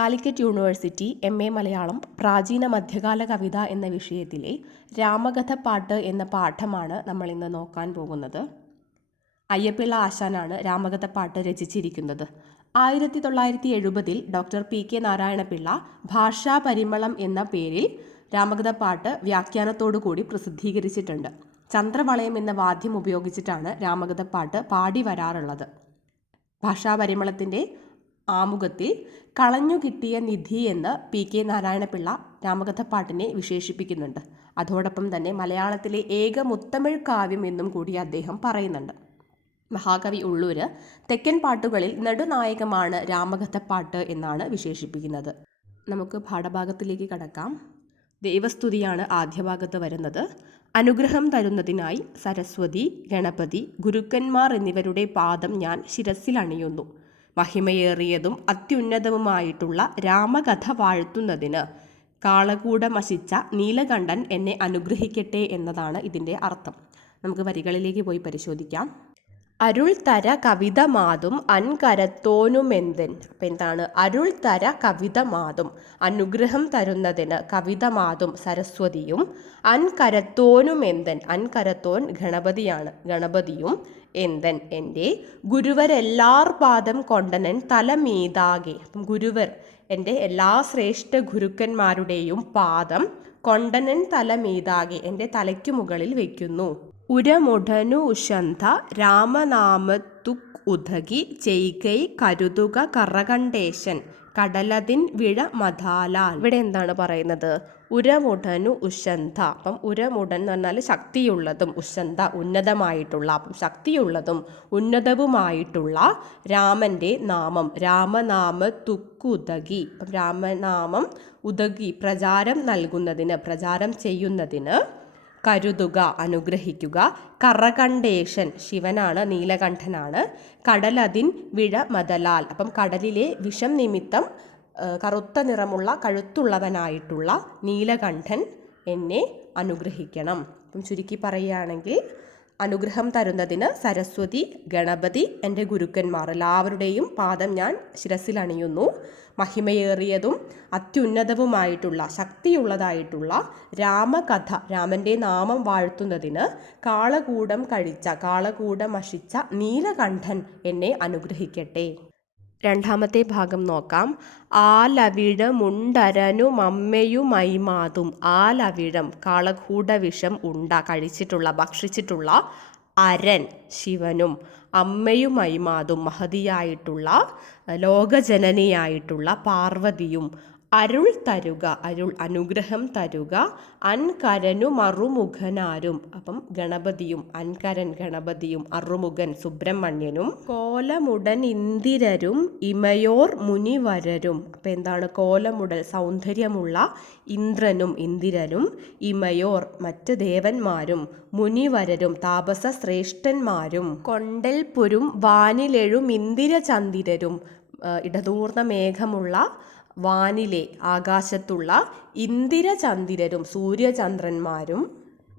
Calicut University M A Malayalam പ്രാചീന മധ്യകാല കവിത എന്ന വിഷയത്തിലെ രാമകഥ പാട്ട് എന്ന പാഠമാണ് നമ്മൾ ഇന്ന് നോക്കാൻ പോകുന്നത്. അയ്യപ്പിള്ള ആശാനാണ് രാമകഥ പാട്ട് രചിച്ചിരിക്കുന്നത്. ആയിരത്തി തൊള്ളായിരത്തി എഴുപതിൽ ഡോക്ടർ പി കെ നാരായണപിള്ള ഭാഷാ പരിമളം എന്ന പേരിൽ രാമകഥ പാട്ട് വ്യാഖ്യാനത്തോടു കൂടി പ്രസിദ്ധീകരിച്ചിട്ടുണ്ട്. ചന്ദ്രവളയം എന്ന വാദ്യം ഉപയോഗിച്ചിട്ടാണ് രാമകഥ പാട്ട് പാടി വരാറുള്ളത്. ഭാഷാപരിമളത്തിന്റെ ആമുഖത്തിൽ കളഞ്ഞു കിട്ടിയ നിധി എന്ന് പി കെ നാരായണപിള്ള രാമകഥപ്പാട്ടിനെ വിശേഷിപ്പിക്കുന്നുണ്ട്. അതോടൊപ്പം തന്നെ മലയാളത്തിലെ ഏക മുത്തമിഴ് കാവ്യം എന്നും കൂടി അദ്ദേഹം പറയുന്നുണ്ട്. മഹാകവി ഉള്ളൂര് തെക്കൻ പാട്ടുകളിൽ നെടുനായകമാണ് രാമകഥപ്പാട്ട് എന്നാണ് വിശേഷിപ്പിക്കുന്നത്. നമുക്ക് പാഠഭാഗത്തിലേക്ക് കടക്കാം. ദൈവസ്തുതിയാണ് ആദ്യ ഭാഗത്ത് വരുന്നത്. അനുഗ്രഹം തരുന്നതിനായി സരസ്വതി ഗണപതി ഗുരുക്കന്മാർ എന്നിവരുടെ പാദം ഞാൻ ശിരസിൽ അണിയുന്നു മഹിമയേറിയതും അത്യുന്നതവുമായിട്ടുള്ള രാമകഥ വാഴ്ത്തുന്നതിന്. കാളകൂടമശിച്ച നീലകണ്ഠൻ എന്നെ അനുഗ്രഹിക്കട്ടെ എന്നതാണ് ഇതിന്റെ അർത്ഥം. നമുക്ക് വരികളിലേക്ക് പോയി പരിശോധിക്കാം. അരുൾ തര കവിത മാതും അൻകരത്തോനുമെന്തൻ. അപ്പം എന്താണ്? അരുൾ തര കവിത മാതും അനുഗ്രഹം തരുന്നതിന് കവിത മാതും സരസ്വതിയും അൻകരത്തോനുമെന്തൻ. അൻകരത്തോൻ ഗണപതിയാണ്. ഗണപതിയും എന്തൻ? എന്റെ ഗുരുവരെല്ലാർ പാദം കൊണ്ടനൻ തലമീതാകെ. അപ്പം ഗുരുവർ എന്റെ എല്ലാ ശ്രേഷ്ഠ ഗുരുക്കന്മാരുടെയും പാദം കൊണ്ടനൻ തലമീതാകെ. എന്റെ തലയ്ക്കു മുകളിൽ വയ്ക്കുന്നു ഉരമുടനു ഉഷന്ധ രാമനാമത്തുക് ഉദകി ചെയ്കൈ കരുതുക കറകണ്ടേശൻ കടലതിൻ വിഴ മധാലാൽ. ഇവിടെ എന്താണ് പറയുന്നത്? ഉരമുടനു ഉഷന്ധ അപ്പം ഉരമുടൻ എന്ന് പറഞ്ഞാൽ ശക്തിയുള്ളതും ഉഷന്ത ഉന്നതമായിട്ടുള്ള അപ്പം ശക്തിയുള്ളതും ഉന്നതവുമായിട്ടുള്ള രാമന്റെ നാമം. രാമനാമ തുക്കുതകി അപ്പം രാമനാമം ഉദകി പ്രചാരം നൽകുന്നതിന് പ്രചാരം ചെയ്യുന്നതിന് കരുതുക അനുഗ്രഹിക്കുക. കറകണ്ഠേശൻ ശിവനാണ് നീലകണ്ഠനാണ്. കടലതിൻ വിഴ മതലാൽ അപ്പം കടലിലെ വിഷം നിമിത്തം കറുത്ത നിറമുള്ള കഴുത്തുള്ളവനായിട്ടുള്ള നീലകണ്ഠൻ എന്നെ അനുഗ്രഹിക്കണം. അപ്പം ചുരുക്കി പറയുകയാണെങ്കിൽ അനുഗ്രഹം തരുന്നതിന് സരസ്വതി ഗണപതി എന്റെ ഗുരുക്കന്മാർ എല്ലാവരുടെയും പാദം ഞാൻ ശിരസിൽ അണിയുന്നു. മഹിമയേറിയതും അത്യുന്നതവുമായിട്ടുള്ള ശക്തിയുള്ളതായിട്ടുള്ള രാമകഥ രാമന്റെ നാമം വാഴ്ത്തുന്നതിന് കാളകൂടം കഴിച്ച കാളകൂടം അഷിച്ച നീലകണ്ഠൻ എന്നെ അനുഗ്രഹിക്കട്ടെ. രണ്ടാമത്തെ ഭാഗം നോക്കാം. ആലവിഴമുണ്ടരനും അമ്മയുമൈമാതും. ആലവിഴം കാളകൂടവിഷം ഉണ്ട കഴിച്ചിട്ടുള്ള ഭക്ഷിച്ചിട്ടുള്ള അരൻ ശിവനും അമ്മയും മൈമാതും മഹതിയായിട്ടുള്ള ലോകജനനിയായിട്ടുള്ള പാർവതിയും അരുൾ തരുക അരുൾ അനുഗ്രഹം തരുക അൻകരനു മറുമുഖനാരും. അപ്പം ഗണപതിയും അൻകരൻ ഗണപതിയും അറുമുഖൻ സുബ്രഹ്മണ്യനും കോലമുടൻ ഇന്ദിരരും ഇമയോർ മുനിവരരും. അപ്പം എന്താണ് കോലമുടൽ? സൗന്ദര്യമുള്ള ഇന്ദ്രനും ഇന്ദിരനും ഇമയോർ മറ്റ് ദേവന്മാരും മുനിവരരും താപസ ശ്രേഷ്ഠന്മാരും. കൊണ്ടൽപുരും വാനിലെഴും ഇന്ദിരചന്ദിരരും. ഇടതൂർന്ന മേഘമുള്ള വാനിലെ ആകാശത്തുള്ള ഇന്ദിരചന്ദ്രരും സൂര്യചന്ദ്രന്മാരും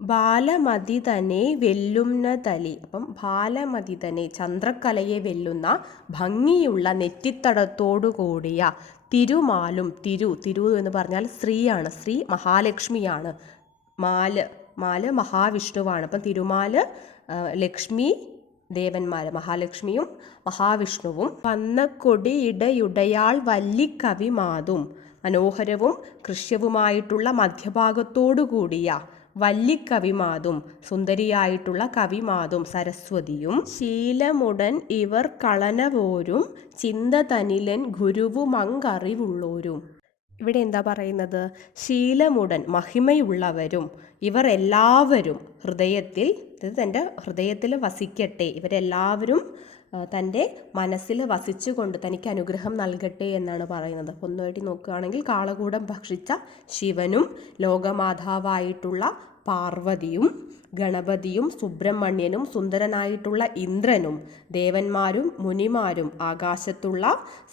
ബാലമതി തന്നെ വെല്ലുന്ന തലി. അപ്പം ബാലമതി തന്നെ ചന്ദ്രക്കലയെ വെല്ലുന്ന ഭംഗിയുള്ള നെറ്റിത്തടത്തോടു കൂടിയ തിരുമാലും തിരു തിരു എന്ന് പറഞ്ഞാൽ സ്ത്രീയാണ്. സ്ത്രീ മഹാലക്ഷ്മിയാണ്. മാൽ മാൽ മഹാവിഷ്ണുവാണ്. അപ്പം തിരുമാൽ ലക്ഷ്മി ദേവന്മാർ മഹാലക്ഷ്മിയും മഹാവിഷ്ണുവും വന്നക്കൊടിയിടയുടയാൾ വല്ലിക്കവിമാതും മനോഹരവും കൃഷ്യവുമായിട്ടുള്ള മധ്യഭാഗത്തോടു കൂടിയ വല്ലിക്കവിമാതും സുന്ദരിയായിട്ടുള്ള കവിമാതും സരസ്വതിയും ശീലമുടൻ ഇവർ കളനവോരും ചിന്തതനിലൻ ഗുരുവുമങ്കറിവുള്ളോരും ഇവിടെ എന്താ പറയുന്നത്? ശീലമുടൻ മഹിമയുള്ളവരും ഇവർ എല്ലാവരും ഹൃദയത്തിൽ ഇത് തന്റെ ഹൃദയത്തിൽ വസിക്കട്ടെ. ഇവരെല്ലാവരും തന്റെ മനസ്സിൽ വസിച്ചുകൊണ്ട് തനിക്ക് അനുഗ്രഹം നൽകട്ടെ എന്നാണ് പറയുന്നത്. ഒന്നുമായിട്ട് നോക്കുകയാണെങ്കിൽ കാളകൂടം ഭക്ഷിച്ച ശിവനും ലോകമാതാവായിട്ടുള്ള പാർവതിയും ഗണപതിയും സുബ്രഹ്മണ്യനും സുന്ദരനായിട്ടുള്ള ഇന്ദ്രനും ദേവന്മാരും മുനിമാരും ആകാശത്തുള്ള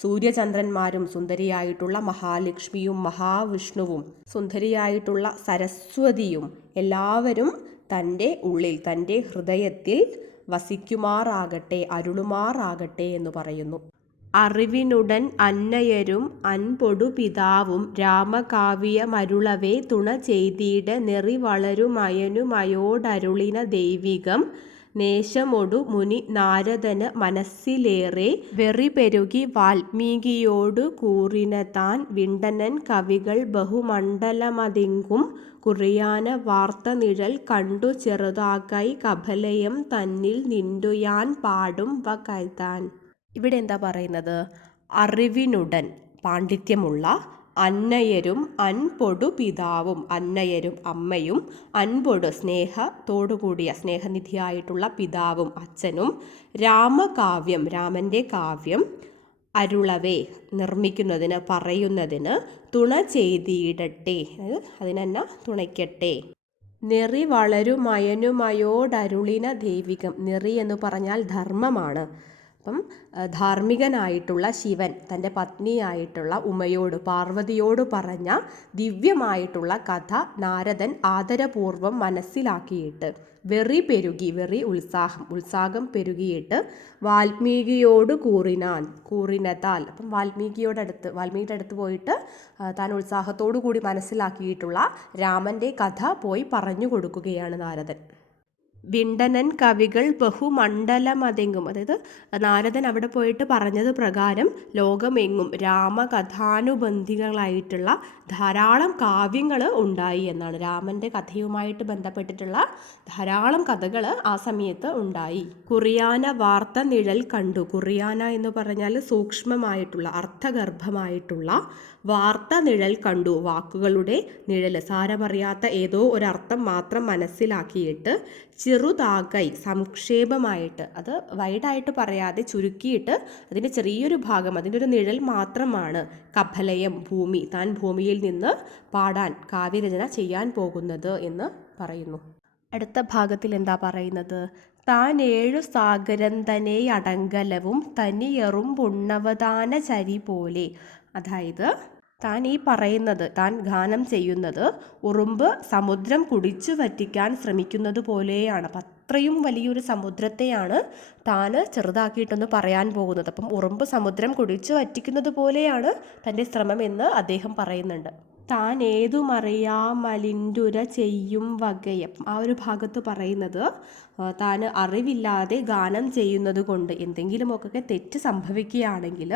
സൂര്യചന്ദ്രന്മാരും സുന്ദരിയായിട്ടുള്ള മഹാലക്ഷ്മിയും മഹാവിഷ്ണുവും സുന്ദരിയായിട്ടുള്ള സരസ്വതിയും എല്ലാവരും തന്റെ ഉള്ളിൽ തന്റെ ഹൃദയത്തിൽ വസിക്കുമാറാകട്ടെ അരുളുമാറാകട്ടെ എന്ന് പറയുന്നു. അറിവിനുടൻ അന്നയരും അൻപൊടു പിതാവും രാമകാവ്യമരുളവേ തുണ ചെയ്തിട നെറിവളരുമയനുമയോടരുളിന ദൈവികം നേശമൊടു മുനി നാരദന് മനസ്സിലേറെ വെറിപെരുകി വാൽമീകിയോടു കൂറിന താൻ വിണ്ടനൻ കവികൾ ബഹുമണ്ഡലമതിങ്കും കുറിയാന വാർത്ത നിഴൽ കണ്ടു ചെറുതാകൈ കഫലയം തന്നിൽ നിണ്ടുയാൻ പാടും വകൈതാൻ ഇവിടെ എന്താ പറയുന്നത്? അറിവിനുടൻ പാണ്ഡിത്യമുള്ള അന്നയരും അൻപൊടു പിതാവും അന്നയരും അമ്മയും അൻപൊടു സ്നേഹത്തോടുകൂടിയ സ്നേഹനിധിയായിട്ടുള്ള പിതാവും അച്ഛനും രാമകാവ്യം രാമന്റെ കാവ്യം അരുളവേ നിർമ്മിക്കുന്നതിന് പറയുന്നതിന് തുണ ചെയ്തിടട്ടെ. അതിനെന്ന? തുണയ്ക്കട്ടെ. നെറി വളരുമയനുമയോടരുളിന ദൈവികം. നെറി എന്ന് പറഞ്ഞാൽ ധർമ്മമാണ്. അപ്പം ധാർമ്മികനായിട്ടുള്ള ശിവൻ തന്റെ പത്നിയായിട്ടുള്ള ഉമയോട് പാർവതിയോട് പറഞ്ഞ ദിവ്യമായിട്ടുള്ള കഥ നാരദൻ ആദരപൂർവം മനസ്സിലാക്കിയിട്ട് വെറി പെരുകി വെറി ഉത്സാഹം ഉത്സാഹം പെരുകിയിട്ട് വാൽമീകിയോട് കൂറിനാൻ കൂറിനതാൽ അപ്പം വാൽമീകിയോടടുത്ത് വാൽമീകിയുടെ അടുത്ത് പോയിട്ട് താൻ ഉത്സാഹത്തോടു കൂടി മനസ്സിലാക്കിയിട്ടുള്ള രാമന്റെ കഥ പോയി പറഞ്ഞു കൊടുക്കുകയാണ് നാരദൻ. വിണ്ടനൻ കവികൾ ബഹുമണ്ഡലമതെങ്ങും അതായത് നാരദൻ അവിടെ പോയിട്ട് പറഞ്ഞത് പ്രകാരം ലോകമെങ്ങും രാമകഥാനുബന്ധികളായിട്ടുള്ള ധാരാളം കാവ്യങ്ങൾ ഉണ്ടായി എന്നാണ്. രാമന്റെ കഥയുമായിട്ട് ബന്ധപ്പെട്ടിട്ടുള്ള ധാരാളം കഥകൾ ആ സമയത്ത് ഉണ്ടായി. കുറിയാന വാർത്ത നിഴൽ കണ്ടു. കുറിയാന എന്ന് പറഞ്ഞാൽ സൂക്ഷ്മമായിട്ടുള്ള അർത്ഥഗർഭമായിട്ടുള്ള വാർത്ത നിഴൽ കണ്ടു. വാക്കുകളുടെ നിഴൽ സാരമറിയാത്ത ഏതോ ഒരർത്ഥം മാത്രം മനസ്സിലാക്കിയിട്ട് ചെറുതാകൈ സംക്ഷേപമായിട്ട് അത് വൈഡായിട്ട് പറയാതെ ചുരുക്കിയിട്ട് അതിന്റെ ചെറിയൊരു ഭാഗം അതിന്റെ ഒരു നിഴൽ മാത്രമാണ് കഫലയം ഭൂമി താൻ ഭൂമിയിൽ നിന്ന് പാടാൻ കാവ്യരചന ചെയ്യാൻ പോകുന്നത് എന്ന് പറയുന്നു. അടുത്ത ഭാഗത്തിൽ എന്താ പറയുന്നത്? താൻ ഏഴു സാഗരന്തനെ അടങ്കലവും തനിയെറും പുണ്ണവദാന ചരി പോലെ. അതായത് താൻ ഈ പറയുന്നത് താൻ ഗാനം ചെയ്യുന്നത് ഉറുമ്പ് സമുദ്രം കുടിച്ചു വറ്റിക്കാൻ ശ്രമിക്കുന്നത് പോലെയാണ്. അപ്പം അത്രയും വലിയൊരു സമുദ്രത്തെയാണ് താൻ ചെറുതാക്കിയിട്ടൊന്ന് പറയാൻ പോകുന്നത്. അപ്പം ഉറുമ്പ് സമുദ്രം കുടിച്ചു വറ്റിക്കുന്നത് പോലെയാണ് തന്റെ ശ്രമം എന്ന് അദ്ദേഹം പറയുന്നുണ്ട്. താൻ ഏതുമറിയാമലിൻഡുര ചെയ്യും വകയം. ആ ഒരു ഭാഗത്ത് പറയുന്നത് താൻ അറിവില്ലാതെ ഗാനം ചെയ്യുന്നത് കൊണ്ട് എന്തെങ്കിലുമൊക്കെ തെറ്റ് സംഭവിക്കുകയാണെങ്കിൽ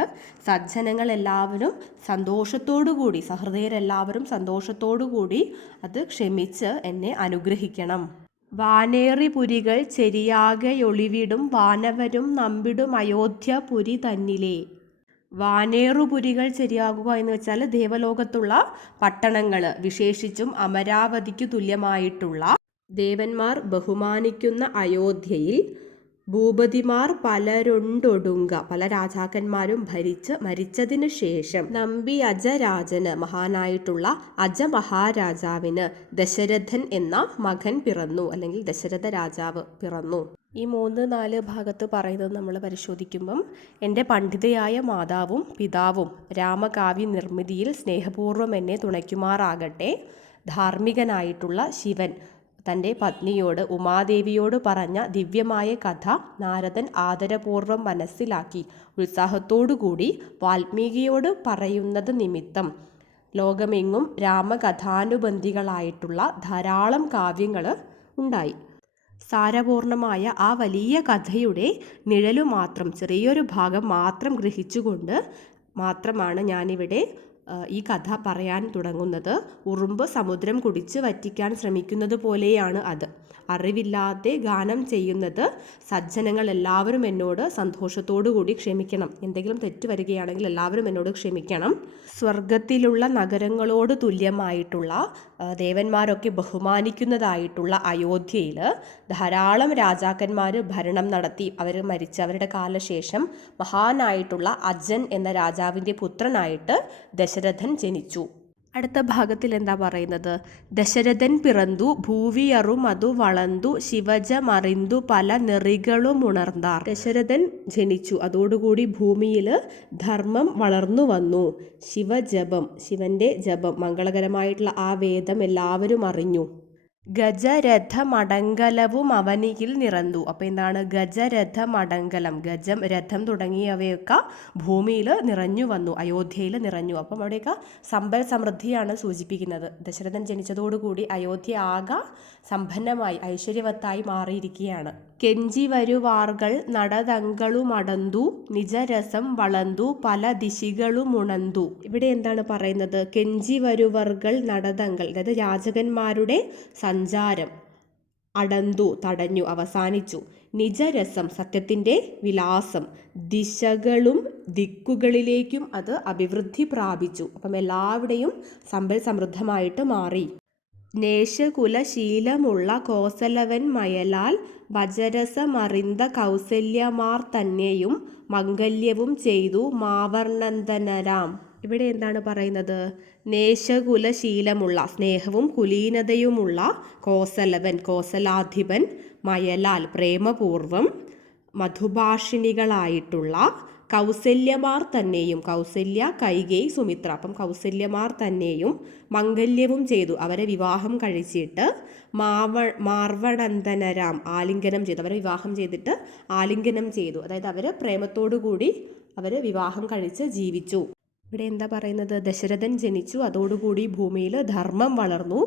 സജ്ജനങ്ങൾ എല്ലാവരും സന്തോഷത്തോടു കൂടി സഹൃദയരെല്ലാവരും സന്തോഷത്തോടു കൂടി അത് ക്ഷമിച്ച് എന്നെ അനുഗ്രഹിക്കണം. വാനേറിപുരികൾ ചെരിയാകെയൊളിവിടും വാനവരും നമ്പിടും അയോധ്യ പുരി തന്നിലേ. വാനേറുപുരികൾ ശരിയാകുക എന്ന് വെച്ചാൽ ദേവലോകത്തുള്ള പട്ടണങ്ങൾ വിശേഷിച്ചും അമരാവതിക്കു തുല്യമായിട്ടുള്ള ദേവന്മാർ ബഹുമാനിക്കുന്ന അയോധ്യയിൽ ഭൂപതിമാർ പലരുണ്ടൊടുങ്ക പല രാജാക്കന്മാരും ഭരിച്ച് മരിച്ചതിന് ശേഷം നമ്പി അജരാജന് മഹാനായിട്ടുള്ള അജ മഹാരാജാവിന് ദശരഥൻ എന്ന മകൻ പിറന്നു അല്ലെങ്കിൽ ദശരഥ രാജാവ് പിറന്നു. ഈ മൂന്ന് നാല് ഭാഗത്ത് പറയുന്നത് നമ്മൾ പരിശോധിക്കുമ്പം എന്റെ പണ്ഡിതയായ മാതാവും പിതാവും രാമകാവ്യ നിർമ്മിതിയിൽ സ്നേഹപൂർവം എന്നെ തുണയ്ക്കുമാറാകട്ടെ ധാർമ്മികനായിട്ടുള്ള ശിവൻ. തന്റെ പത്നിയോട് ഉമാദേവിയോട് പറഞ്ഞ ദിവ്യമായ കഥ നാരദൻ ആദരപൂർവം മനസ്സിലാക്കി. ഉത്സാഹത്തോടുകൂടി വാൽമീകിയോട് പറയുന്നത് നിമിത്തം. ലോകമെങ്ങും രാമകഥാനുബന്ധികളായിട്ടുള്ള ധാരാളം കാവ്യങ്ങൾ ഉണ്ടായി. സാരപൂർണമായ ആ വലിയ കഥയുടെ നിഴലു മാത്രം ചെറിയൊരു ഭാഗം മാത്രം ഗ്രഹിച്ചുകൊണ്ട് മാത്രമാണ് ഞാനിവിടെ ഈ കഥ പറയാൻ തുടങ്ങുന്നത്. ഉറുമ്പ് സമുദ്രം കുടിച്ച് വറ്റിക്കാൻ ശ്രമിക്കുന്നത് പോലെയാണ് അത്. അറിവില്ലാതെ ഗാനം ചെയ്യുന്നത് സജ്ജനങ്ങൾ എല്ലാവരും എന്നോട് സന്തോഷത്തോടു കൂടി ക്ഷമിക്കണം. എന്തെങ്കിലും തെറ്റ് വരികയാണെങ്കിൽ എല്ലാവരും എന്നോട് ക്ഷമിക്കണം. സ്വർഗത്തിലുള്ള നഗരങ്ങളോട് തുല്യമായിട്ടുള്ള ദേവന്മാരൊക്കെ ബഹുമാനിക്കുന്നതായിട്ടുള്ള അയോധ്യയിൽ ധാരാളം രാജാക്കന്മാർ ഭരണം നടത്തി. അവർ മരിച്ച അവരുടെ കാലശേഷം മഹാനായിട്ടുള്ള അജൻ എന്ന രാജാവിന്റെ പുത്രനായിട്ട് ദശരഥൻ ജനിച്ചു. അടുത്ത ഭാഗത്തിൽ എന്താ പറയുന്നത്? ദശരഥൻ പിറന്തു ഭൂവിയറും അതു വളർന്നു ശിവജമറിന്തു പല നെറികളും ഉണർന്നാർ. ദശരഥൻ ജനിച്ചു. അതോടുകൂടി ഭൂമിയിൽ ധർമ്മം വളർന്നു വന്നു. ശിവജപം ശിവന്റെ ജപം മംഗളകരമായിട്ടുള്ള ആ വേദം എല്ലാവരും അറിഞ്ഞു. ഗജരഥമടങ്കലവും അവനിയിൽ നിറന്നു. അപ്പോൾ എന്താണ്? ഗജരഥമടങ്കലം ഗജം രഥം തുടങ്ങിയവയൊക്കെ ഭൂമിയിൽ നിറഞ്ഞു വന്നു അയോധ്യയിൽ നിറഞ്ഞു. അപ്പം അവിടെയൊക്കെ സമ്പൽ സമൃദ്ധിയാണ് സൂചിപ്പിക്കുന്നത്. ദശരഥൻ ജനിച്ചതോടുകൂടി അയോധ്യ ആകെ സമ്പന്നമായി ഐശ്വര്യവത്തായി മാറിയിരിക്കുകയാണ്. കെഞ്ചി വരുവാർകൾ നടതങ്കളുമടന്തു നിജരസം വളന്തു പല ദിശികളുമുണന്തു. ഇവിടെ എന്താണ് പറയുന്നത്? കെഞ്ചി വരുവർകൾ നടതങ്കൾ അതായത് രാജകന്മാരുടെ സഞ്ചാരം അടന്തു തടഞ്ഞു അവസാനിച്ചു. നിജരസം സത്യത്തിന്റെ വിലാസം ദിശകളും ദിക്കുകളിലേക്കും അത് അഭിവൃദ്ധി പ്രാപിച്ചു. അപ്പം എല്ലാവിടെയും സമ്പൽ സമൃദ്ധമായിട്ട് മാറി. നേശകുലശീലമുള്ള കോസലവൻ മയലാൽ വജരസമറിന്ത കൗസല്യമാർ തന്നെയും മംഗല്യവും ചെയ്തു മാവർണന്ദനരാം ഇവിടെ എന്താണ് പറയുന്നത്? നേശകുലശീലമുള്ള സ്നേഹവും കുലീനതയുമുള്ള കോസലവൻ കോസലാധിപൻ മയലാൽ പ്രേമപൂർവം മധുഭാഷിണികളായിട്ടുള്ള കൗസല്യമാർ തന്നെയും കൗസല്യ കൈകേയി സുമിത്ര. അപ്പം കൗസല്യമാർ തന്നെയും മംഗല്യവും ചെയ്തു. അവരെ വിവാഹം കഴിച്ചിട്ട് മാവ മാർവണന്ദനരാം ആലിംഗനം ചെയ്തു. അവരെ വിവാഹം ചെയ്തിട്ട് ആലിംഗനം ചെയ്തു. അതായത് അവർ പ്രേമത്തോടു കൂടി അവർ വിവാഹം കഴിച്ച് ജീവിച്ചു. ഇവിടെ എന്താ പറയുന്നത്? ദശരഥൻ ജനിച്ചു. അതോടുകൂടി ഭൂമിയിൽ ധർമ്മം വളർന്നു.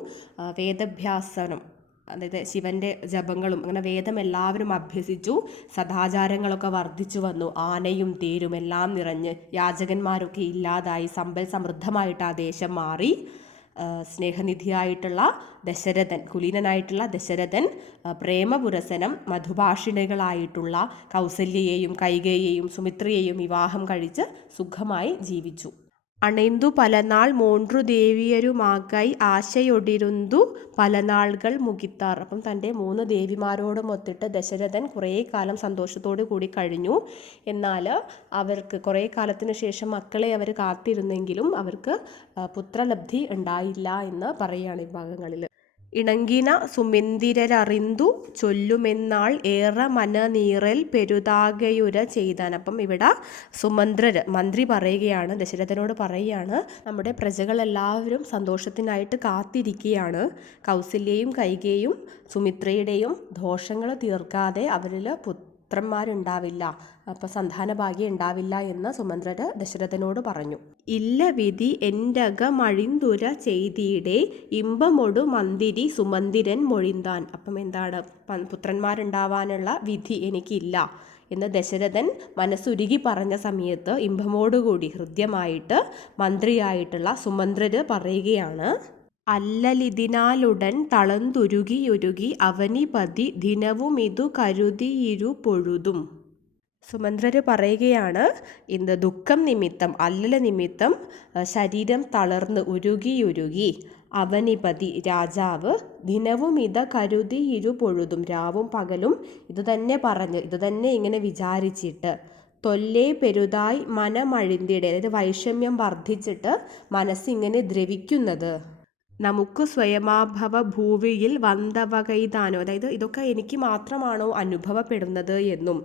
വേദഭ്യാസനം. അതായത് ശിവന്റെ ജപങ്ങളും അങ്ങനെ വേദം എല്ലാവരും അഭ്യസിച്ചു സദാചാരങ്ങളൊക്കെ വർദ്ധിച്ചു വന്നു. ആനയും തേരും എല്ലാം നിറഞ്ഞ് യാചകന്മാരൊക്കെ ഇല്ലാതായി സമ്പൽ സമൃദ്ധമായിട്ട് ആ ദേശം മാറി. സ്നേഹനിധിയായിട്ടുള്ള ദശരഥൻ കുലീനനായിട്ടുള്ള ദശരഥൻ പ്രേമപുരസനം മധുഭാഷിണികളായിട്ടുള്ള കൗസല്യയെയും കൈകയെയും സുമിത്രയെയും വിവാഹം കഴിച്ച് സുഖമായി ജീവിച്ചു. അണൈന്തു പലനാൾ മൂன்று ദേവിയരുമാകായി ആശയൊടിരുന്തു പലനാളുകൾ മുകിത്താർ അപ്പം തന്റെ മൂന്ന് ദേവിമാരോടും ഒത്തിട്ട് ദശരഥൻ കുറേ കാലം സന്തോഷത്തോടു കൂടി കഴിഞ്ഞു. എന്നാൽ അവർക്ക് കുറേ കാലത്തിന് ശേഷം മക്കളെ അവർ കാത്തിരുന്നെങ്കിലും അവർക്ക് പുത്രലബ്ധി ഉണ്ടായില്ല എന്ന് പറയുകയാണ് ഈ ഭാഗങ്ങളിൽ. ഇണങ്ങിന സുമിന്ദിരരറിന്തു ചൊല്ലുമെന്നാൾ ഏറെ മനനീറൽ പെരുതാകയുര ചെയ്താൻ. അപ്പം ഇവിടെ സുമന്ത്രർ മന്ത്രി പറയുകയാണ് ദശരഥനോട് പറയുകയാണ് നമ്മുടെ പ്രജകളെല്ലാവരും സന്തോഷത്തിനായിട്ട് കാത്തിരിക്കുകയാണ്. കൗസല്യയും കൈകയും സുമിത്രയുടെയും ദോഷങ്ങൾ തീർക്കാതെ അവരിൽ പുത്രന്മാരുണ്ടാവില്ല അപ്പോൾ സന്താന ഭാഗ്യം ഉണ്ടാവില്ല എന്ന് സുമന്ത്രർ ദശരഥനോട് പറഞ്ഞു. ഇല്ല വിധി മഴിന്തുര ചെയ്തിയുടെ ഇമ്പമൊടു മന്തിരി സുമന്തിരൻ മൊഴിന്താൻ. അപ്പം എന്താണ്? പുത്രന്മാരുണ്ടാവാനുള്ള വിധി എനിക്കില്ല എന്ന് ദശരഥൻ മനസ്സുരുകി പറഞ്ഞ സമയത്ത് ഇമ്പമോടുകൂടി ഹൃദ്യമായിട്ട് മന്ത്രിയായിട്ടുള്ള സുമന്ത്രർ പറയുകയാണ്. അല്ലലിതിനാലുടൻ തളന്തുരുകിയുരുകി അവനിപതി ദിനവുമിതു കരുതിയിരു പൊഴുതും. സുമന്ദ്രർ പറയുകയാണ് ഇന്ന് ദുഃഖം നിമിത്തം അല്ലല നിമിത്തം ശരീരം തളർന്ന് ഉരുകിയുരുകി അവനിപതി രാജാവ് ദിനവും ഇത കരുതി ഇരു പൊഴുതും. രാവും പകലും ഇതുതന്നെ പറഞ്ഞ് ഇതുതന്നെ ഇങ്ങനെ വിചാരിച്ചിട്ട്. തൊല്ലേ പെരുതായി മനമഴിന്തിടെ അതായത് വൈഷമ്യം വർദ്ധിച്ചിട്ട് മനസ്സിങ്ങനെ ദ്രവിക്കുന്നത്. നമുക്ക് സ്വയമാഭവ ഭൂവിയിൽ വന്തവകൈതാനോ അതായത് ഇതൊക്കെ എനിക്ക് മാത്രമാണോ അനുഭവപ്പെടുന്നത് എന്നും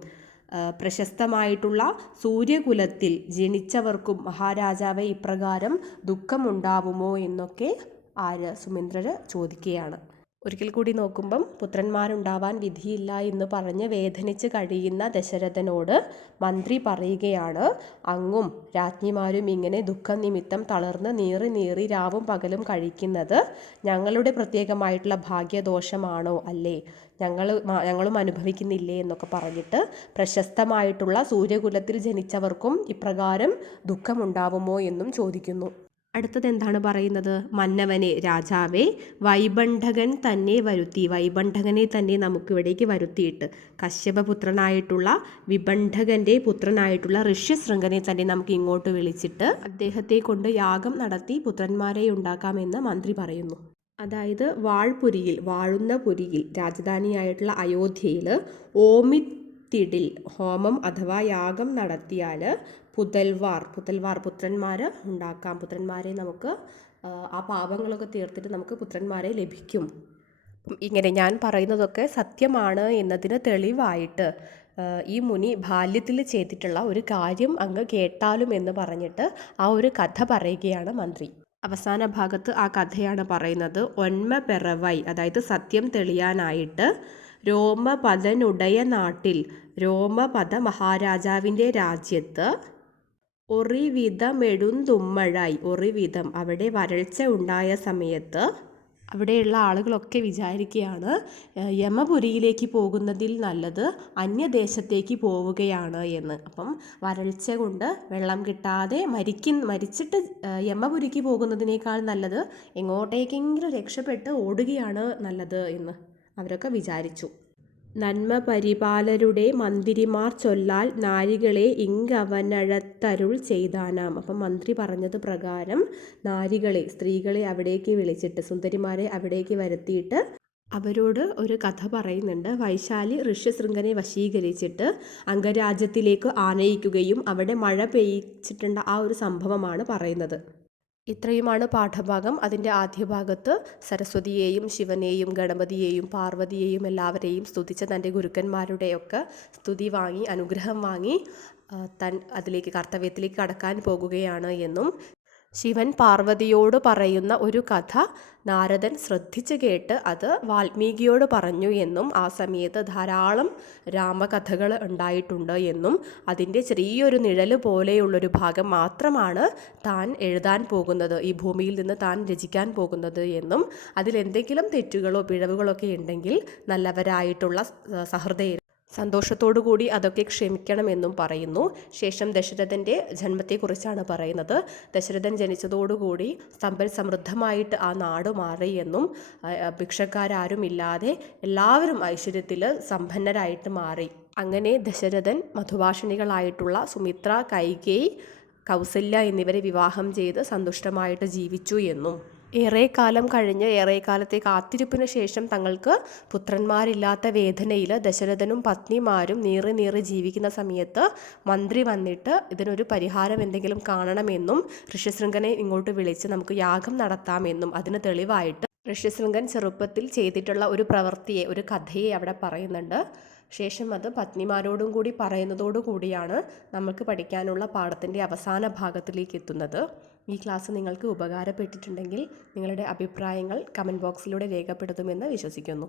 പ്രശസ്തമായിട്ടുള്ള സൂര്യകുലത്തിൽ ജനിച്ചവർക്കും മഹാരാജാവെ ഇപ്രകാരം ദുഃഖമുണ്ടാവുമോ എന്നൊക്കെ ആര്യ സുമേന്ദ്രർ ചോദിക്കുകയാണ്. ഒരിക്കൽ കൂടി നോക്കുമ്പം പുത്രന്മാരുണ്ടാവാൻ വിധിയില്ല എന്ന് പറഞ്ഞ് വേദനിച്ച് കഴിയുന്ന ദശരഥനോട് മന്ത്രി പറയുകയാണ് അങ്ങും രാജ്ഞിമാരും ഇങ്ങനെ ദുഃഖനിമിത്തം തളർന്ന് നീറി നീറി രാവും പകലും കഴിക്കുന്നത് ഞങ്ങളുടെ പ്രത്യേകമായിട്ടുള്ള ഭാഗ്യദോഷമാണോ അല്ലേ? ഞങ്ങൾ ഞങ്ങളും അനുഭവിക്കുന്നില്ലേ? എന്നൊക്കെ പറഞ്ഞിട്ട് പ്രശസ്തമായിട്ടുള്ള സൂര്യകുലത്തിൽ ജനിച്ചവർക്കും ഇപ്രകാരം ദുഃഖമുണ്ടാവുമോ എന്നും ചോദിക്കുന്നു. അടുത്തത് എന്താണ് പറയുന്നത്? മന്നവനെ രാജാവേ വൈബണ്ഠകൻ തന്നെ വരുത്തി വൈബണ്ഠകനെ തന്നെ നമുക്കിവിടേക്ക് വരുത്തിയിട്ട്. കശ്യപപുത്രനായിട്ടുള്ള വിബണ്ഠകന്റെ പുത്രനായിട്ടുള്ള ഋഷ്യശൃംഖനെ തന്നെ നമുക്ക് ഇങ്ങോട്ട് വിളിച്ചിട്ട് അദ്ദേഹത്തെ കൊണ്ട് യാഗം നടത്തി പുത്രന്മാരെ ഉണ്ടാക്കാമെന്ന് മന്ത്രി പറയുന്നു. അതായത് വാൾപുരിയിൽ വാഴുന്ന പുരിയിൽ രാജധാനിയായിട്ടുള്ള അയോധ്യയിൽ ഓമിത്തിടിൽ ഹോമം അഥവാ യാഗം നടത്തിയാൽ പുതൽവാർ പുതൽവാർ പുത്രന്മാർ ഉണ്ടാക്കാം. പുത്രന്മാരെ നമുക്ക് ആ പാപങ്ങളൊക്കെ തീർത്തിട്ട് നമുക്ക് പുത്രന്മാരെ ലഭിക്കും. ഇങ്ങനെ ഞാൻ പറയുന്നതൊക്കെ സത്യമാണ് എന്നതിന് തെളിവായിട്ട് ഈ മുനി ബാല്യത്തിൽ ചെയ്തിട്ടുള്ള ഒരു കാര്യം അങ്ങ് കേട്ടാലും എന്ന് പറഞ്ഞിട്ട് ആ ഒരു കഥ പറയുകയാണ് മന്ത്രി. അവസാന ഭാഗത്ത് ആ കഥയാണ് പറയുന്നത്. ഒന്മ പിറവൈ അതായത് സത്യം തെളിയാനായിട്ട് രോമപദനുടയ നാട്ടിൽ രോമപദ മഹാരാജാവിന്റെ രാജ്യത്ത് ഒറിവിധമെഴുന്തുമ്മഴായി ഒറിവിധം. അവിടെ വരൾച്ച ഉണ്ടായ സമയത്ത് അവിടെയുള്ള ആളുകളൊക്കെ വിചാരിക്കുകയാണ് യമപുരിയിലേക്ക് പോകുന്നതിൽ നല്ലത് അന്യദേശത്തേക്ക് പോവുകയാണ് എന്ന്. അപ്പം വരൾച്ച കൊണ്ട് വെള്ളം കിട്ടാതെ മരിക്കുന്ന മരിച്ചിട്ട് യമപുരിക്ക് പോകുന്നതിനേക്കാൾ നല്ലത് എങ്ങോട്ടേക്കെങ്കിലും രക്ഷപ്പെട്ട് ഓടുകയാണ് നല്ലത് എന്ന് അവരൊക്കെ വിചാരിച്ചു. നന്മ പരിപാലരുടെ മന്ത്രിമാർ ചൊല്ലാൽ നാരികളെ ഇങ്കവനഴത്തരുൾ ചെയ്താനാം. അപ്പം മന്ത്രി പറഞ്ഞത് പ്രകാരം നാരികളെ സ്ത്രീകളെ അവിടേക്ക് വിളിച്ചിട്ട് സുന്ദരിമാരെ അവിടേക്ക് വരുത്തിയിട്ട് അവരോട് ഒരു കഥ പറയുന്നുണ്ട്. വൈശാലി ഋഷ്യശൃംഖനെ വശീകരിച്ചിട്ട് അംഗരാജ്യത്തിലേക്ക് ആനയിക്കുകയും അവിടെ മഴ പെയ്ച്ചിട്ടുണ്ട ആ ഒരു സംഭവമാണ് പറയുന്നത്. ഇത്രയുമാണ് പാഠഭാഗം. അതിന്റെ ആദ്യ ഭാഗത്ത് സരസ്വതിയെയും ശിവനെയും ഗണപതിയെയും പാർവതിയെയും എല്ലാവരെയും സ്തുതിച്ച തന്റെ ഗുരുക്കന്മാരുടെയൊക്കെ സ്തുതി വാങ്ങി അനുഗ്രഹം വാങ്ങി തൻ അതിലേക്ക് കർത്തവ്യത്തിലേക്ക് കടക്കാൻ പോകുകയാണ് എന്നും ശിവൻ പാർവതിയോട് പറയുന്ന ഒരു കഥ നാരദൻ ശ്രദ്ധിച്ചു കേട്ട് അത് വാൽമീകിയോട് പറഞ്ഞു എന്നും ആ സമയത്ത് ധാരാളം രാമകഥകൾ ഉണ്ടായിട്ടുണ്ട് എന്നും അതിന്റെ ചെറിയൊരു നിഴൽ പോലെയുള്ളൊരു ഭാഗം മാത്രമാണ് താൻ എഴുതാൻ പോകുന്നത് ഈ ഭൂമിയിൽ നിന്ന് താൻ രചിക്കാൻ പോകുന്നത് എന്നും അതിലെന്തെങ്കിലും തെറ്റുകളോ പിഴവുകളോ ഒക്കെ ഉണ്ടെങ്കിൽ നല്ലവരായിട്ടുള്ള സ- സഹൃദയർ സന്തോഷത്തോടു കൂടി അതൊക്കെ ക്ഷമിക്കണമെന്നും പറയുന്നു. ശേഷം ദശരഥന്റെ ജന്മത്തെക്കുറിച്ചാണ് പറയുന്നത്. ദശരഥൻ ജനിച്ചതോടുകൂടി സമ്പൽ സമൃദ്ധമായിട്ട് ആ നാട് മാറി എന്നും ആ, ഇല്ലാതെ എല്ലാവരും ഐശ്വര്യത്തിൽ സമ്പന്നരായിട്ട് മാറി. അങ്ങനെ ദശരഥൻ മധുഭാഷിണികളായിട്ടുള്ള സുമിത്ര കൈകേയി കൗസല്യ എന്നിവരെ വിവാഹം ചെയ്ത് സന്തുഷ്ടമായിട്ട് ജീവിച്ചു എന്നും. ഏറെ കാലം കഴിഞ്ഞ് ഏറെ കാലത്തെ കാത്തിരിപ്പിന് ശേഷം തങ്ങൾക്ക് പുത്രന്മാരില്ലാത്ത വേദനയിൽ ദശരഥനും പത്നിമാരും നീറി നീറി ജീവിക്കുന്ന സമയത്ത് മന്ത്രി വന്നിട്ട് ഇതിനൊരു പരിഹാരം എന്തെങ്കിലും കാണണമെന്നും ഋഷ്യശൃംഖനെ ഇങ്ങോട്ട് വിളിച്ച് നമുക്ക് യാഗം നടത്താമെന്നും അതിന് തെളിവായിട്ട് ഋഷ്യശൃംഖൻ ചെറുപ്പത്തിൽ ചെയ്തിട്ടുള്ള ഒരു പ്രവൃത്തിയെ ഒരു കഥയെ അവിടെ പറയുന്നുണ്ട്. ശേഷം അത് പത്നിമാരോടും കൂടി പറയുന്നതോടു കൂടിയാണ് നമുക്ക് പഠിക്കാനുള്ള പാഠത്തിന്റെ അവസാന ഭാഗത്തിലേക്ക് എത്തുന്നത്. ഈ ക്ലാസ് നിങ്ങൾക്ക് ഉപകാരപ്പെട്ടിട്ടുണ്ടെങ്കിൽ നിങ്ങളുടെ അഭിപ്രായങ്ങൾ കമന്റ് ബോക്സിലൂടെ രേഖപ്പെടുത്തുമെന്ന് വിശ്വസിക്കുന്നു.